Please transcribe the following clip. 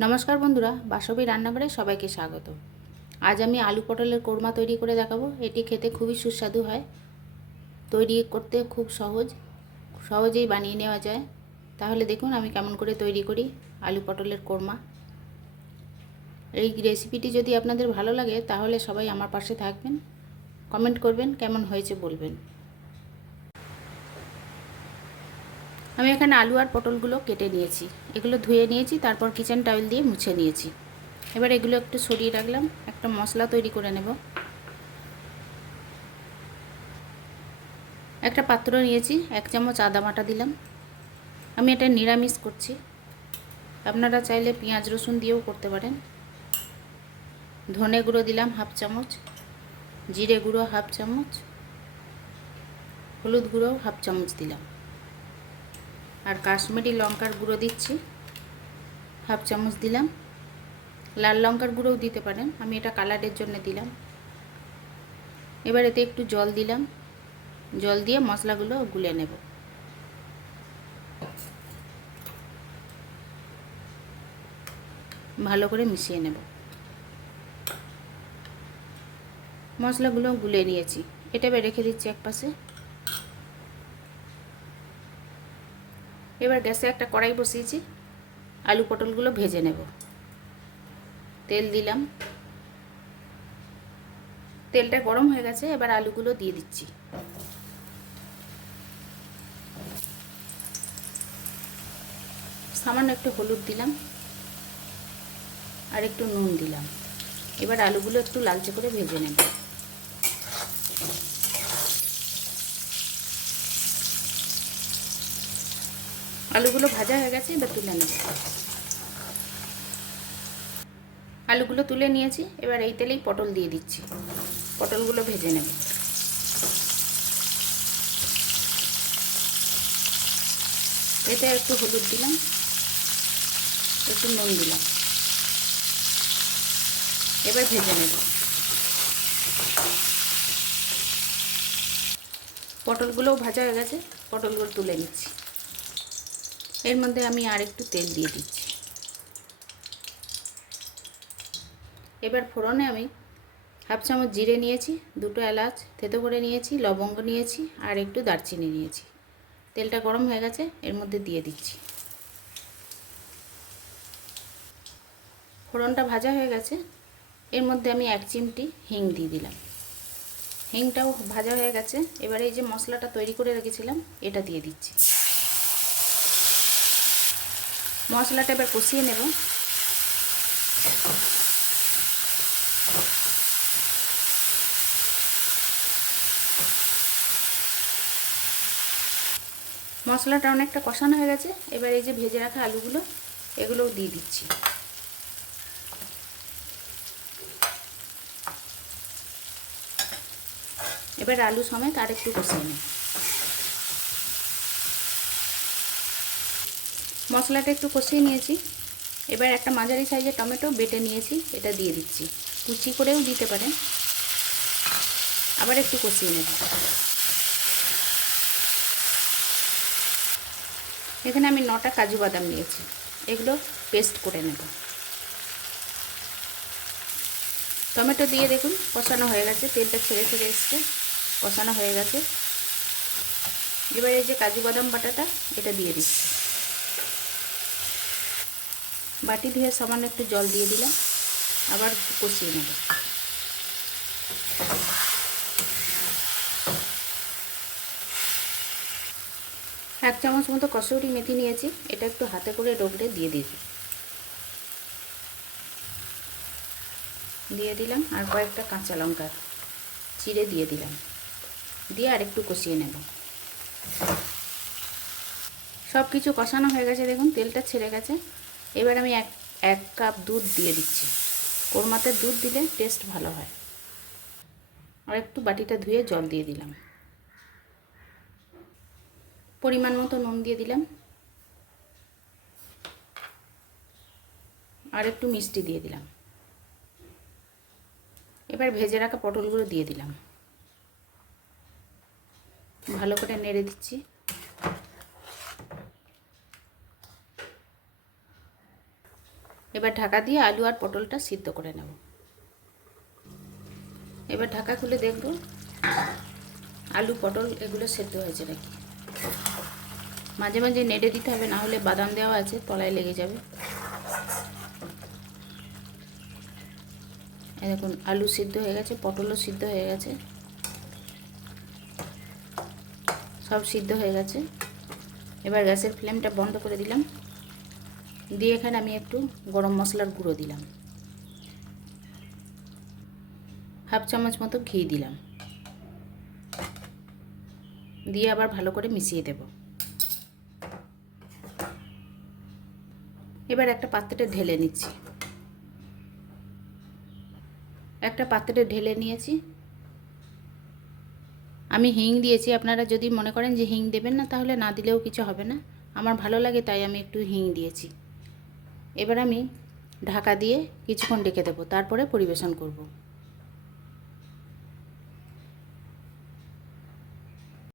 নমস্কার বন্ধুরা, বাসবী রান্নাঘরে সবাইকে স্বাগত। আজ আমি আলু পটলের কোরমা তৈরি করে দেখাবো। এটি খেতে খুবই সুস্বাদু হয়। তৈরি করতে খুব সহজ, সহজেই বানিয়ে নেওয়া যায়। তাহলে দেখুন আমি কেমন করে তৈরি করি আলু পটলের কোরমা। এই রেসিপিটি যদি আপনাদের ভালো লাগে, তাহলে সবাই আমার পাশে থাকবেন। কমেন্ট করবেন, কেমন হয়েছে বলবেন। আমি এখানে আলু আর পটলগুলো কেটে নিয়েছি। এগুলো ধুয়ে নিয়েছি, তারপর কিচেন টাওয়েল দিয়ে মুছে নিয়েছি। এবার এগুলো একটু সরিয়ে রাখলাম, একটা মশলা তৈরি করে নেব। একটা পাত্র নিয়েছি, এক চামচ আদা বাটা দিলাম। আমি এটা নিরামিষ করছি। আপনারা চাইলে পেঁয়াজ রসুন দিয়েও করতে পারেন। ধনে গুঁড়ো দিলাম হাফ চামচ, জিরে গুঁড়ো হাফ চামচ, হলুদ গুঁড়ো হাফ চামচ দিলাম। আর কাশ্মীরি লঙ্কার গুঁড়ো দিচ্ছি। হাফ চামচ দিলাম। লাল লঙ্কার গুঁড়োও দিতে পারেন। আমি এটা কালারের জন্য দিলাম। এবার এতে একটু জল দিলাম। জল দিয়ে মশলাগুলো গুলে নেব। ভালো করে মিশিয়ে নেব। মশলাগুলো গুলে নিয়েছি। এটা রেখে দিচ্ছি এক পাশে। এবার গ্যাসে একটা কড়াই বসিয়েছি। আলু পটলগুলো ভেজে নেব। তেল দিলাম। তেলটা গরম হয়ে গেছে, এবার আলুগুলো দিয়ে দিচ্ছি। সামান্য একটু হলুদ দিলাম আর একটু নুন দিলাম। এবার আলুগুলো একটু লালচে করে ভেজে নেব। আলুগুলো ভাজা হয়ে গেছে, এবার তুলে নেব। আলুগুলো তুলে নিয়েছি, এবার এই তেলেই পটল দিয়ে দিচ্ছি। পটলগুলো ভেজে নেব। এতে একটু হলুদ দিলাম, একটু নুন দিলাম। এবার ভেজে নেব। পটলগুলোও ভাজা হয়ে গেছে, পটলগুলো তুলে নিচ্ছি। এর মধ্যে আমি আর একটু তেল দিয়ে দিচ্ছি। এবার ফোড়নে আমি হাফ চামচ জিরে নিয়েছি, দুটো এলাচ, থেতো করে নিয়েছি, লবঙ্গ নিয়েছি, আর একটু দারচিনি নিয়েছি। তেলটা গরম হয়ে গেছে, এর মধ্যে দিয়ে দিচ্ছি। ফোড়নটা ভাজা হয়ে গেছে, এর মধ্যে আমি এক চিমটি হিং দিয়ে দিলাম। হিংটাও ভাজা হয়ে গেছে, এবারে এই যে মশলাটা তৈরি করে রেখেছিলাম, এটা দিয়ে দিচ্ছি। মশলাটা এবার কষিয়ে নেব। মশলাটা অনেকটা কষানো হয়ে গেছে। এবার এই যে ভেজে রাখা আলুগুলো, এগুলোও দিয়ে দিচ্ছি। এবার আলু সমেত আর একটু কষিয়ে নেব। মশলাটা একটু কষিয়ে নিয়েছি। এবার একটা মাঝারি সাইজের টমেটো বেটে নিয়েছি, এটা দিয়ে দিচ্ছি। কুচি করেও দিতে পারেন। আবার একটু কষিয়ে নেব। এখানে আমি নটা কাজু বাদাম নিয়েছি। এগুলো পেস্ট করে নেব। টমেটো দিয়ে দেখুন, কষানো হয়ে গেছে। তেলটা ছেড়ে ছেড়ে এসছে, কষানো হয়ে গেছে। এবার এই যে কাজু বাদাম বাটাটা, এটা দিয়ে দিচ্ছি। বাটি ধুয়ে সামান্য একটু জল দিয়ে দিলাম, আবার কষিয়ে নেব। এক চামচ মতো কসৌরি মেথি নিয়েছি, এটা একটু হাতে করে ডোবলে দিয়ে দিয়েছি দিয়ে দিলাম আর কয়েকটা কাঁচা লঙ্কা চিড়ে দিয়ে দিলাম। দিয়ে আর একটু কষিয়ে নেব। সব কিছু কষানো হয়ে গেছে, দেখুন, তেলটা ছেড়ে গেছে। এবার আমি এক এক কাপ দুধ দিয়ে দিচ্ছি। কোরমাতে দুধ দিলে টেস্ট ভালো হয়। আর একটু বাটিটা ধুয়ে জল দিয়ে দিলাম। পরিমাণ মতো নুন দিয়ে দিলাম। আর একটু মিষ্টি দিয়ে দিলাম। এবার ভেজে রাখা পটলগুলো দিয়ে দিলাম। ভালো করে নেড়ে দিচ্ছি। এবার ঢাকা দিয়ে আলু আর পটলটা সিদ্ধ করে নেব। এবার ঢাকা খুলে দেখব আলু, পটল এগুলো সেদ্ধ হয়েছে নাকি। মাঝে মাঝে নেড়ে দিতে হবে, না হলে বাদাম দেওয়া আছে, তলায় লেগে যাবে। দেখুন, আলু সিদ্ধ হয়ে গেছে, পটলও সিদ্ধ হয়ে গেছে। সব সিদ্ধ হয়ে গেছে। এবার গ্যাসের ফ্লেমটা বন্ধ করে দিলাম। দিয়ে এখানে আমি একটু গরম মশলার গুঁড়ো দিলাম। হাফ চামচ মতো ঘি দিলাম। দিয়ে আবার ভালো করে মিশিয়ে দেব। এবার একটা পাত্রে ঢেলে নিচ্ছি। একটা পাত্রে ঢেলে নিয়েছি। আমি হিং দিয়েছি, আপনারা যদি মনে করেন যে হিং দেবেন না, তাহলে না দিলেও কিছু হবে না। আমার ভালো লাগে, তাই আমি একটু হিং দিয়েছি। এবার আমি ঢাকা দিয়ে কিছুক্ষণ ডেকে দেবো তারপরে পরিবেশন করব।